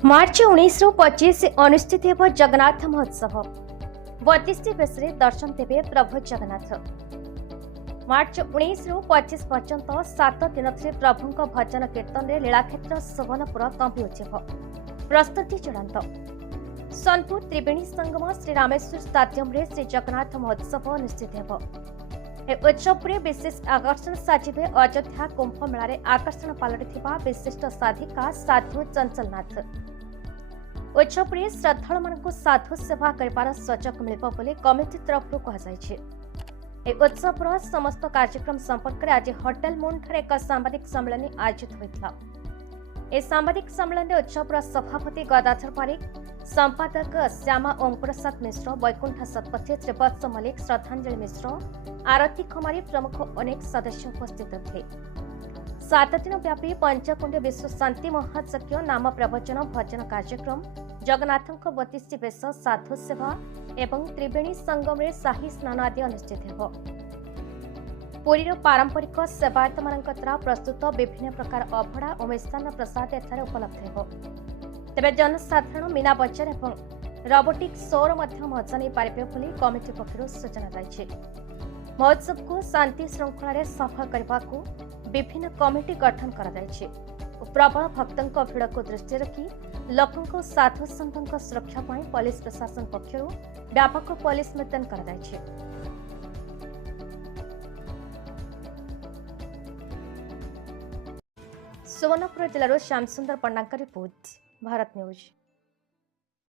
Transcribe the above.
मार्च 19-25 अनुष्ठित हेब जगन्नाथ महोत्सव 32 बेशरे दर्शन देवे प्रभु जगन्नाथ। मार्च 19-25 पर्यंत 7 दिन धरी प्रभुଙ୍କ भजन कीर्तन रे लीलाक्षेत्र सुवर्णपुर कंपी उठिब। प्रस्तुति चूड़ांत सोनपुर त्रिवेणी संगम श्री रामेश्वर स्टेडियम रे श्री जगन्नाथ महोत्सव अनुष्ठित हेब। उत्सव में विशेष आकर्षण साजिबे अयोध्या कुंभ मेला आकर्षण पलटिथिबा विशिष्ट साधिका साधु चंचलनाथ। उत्सव में श्रद्धालु मानक साधु सेवा कर सुजोग मिल कमिटी तरफ कहुई। उत्सव समस्त कार्यक्रम संपर्क में आज होटेल मून एक सांबादिक सम्मेलन आयोजित होता। यह सांबादिक सम्मेलन उत्सव सभापति गदाधर पारिक, संपादक श्यामा ओम प्रसाद मिश्र, वैकुंठ शतपथी, त्रिवत्स मल्लिक, श्रद्धांजलि मिश्र, आरती खमारी प्रमुख अनेक सदस्य उपस्थित थे। 7 दिन व्यापी पंचकुंड विश्व शांति महायज्ञ नाम प्रवचन भजन कार्यक्रम, जगन्नाथ 32 बेश, साधु सेवा एवं त्रिवेणी संगम में शाही स्नान आदि अनुष्ठित हो। पुरीर पारंपरिक सेवायत मान द्वारा प्रस्तुत विभिन्न प्रकार अभड़ा और मिष्टान्न प्रसाद एठारे उपलब्ध हो। तेज जनसाधारण मीना बजार और रोबोटिक शोर मजा नहीं पारे बोली कमिटी पक्षर सूचना दी। महोत्सव को शांति श्रृंखला सफल करने को विभिन्न कमिटी गठन कर प्रबल भक्तों भीड़ को दृष्टि रखी लोकों साधु सन्थों सुरक्षा पुलिस प्रशासन पक्षर व्यापक पुलिस मुतयन कर सुवर्णपुर जिलार श्याम सुंदर पंडा रिपोर्ट, भारत न्यूज।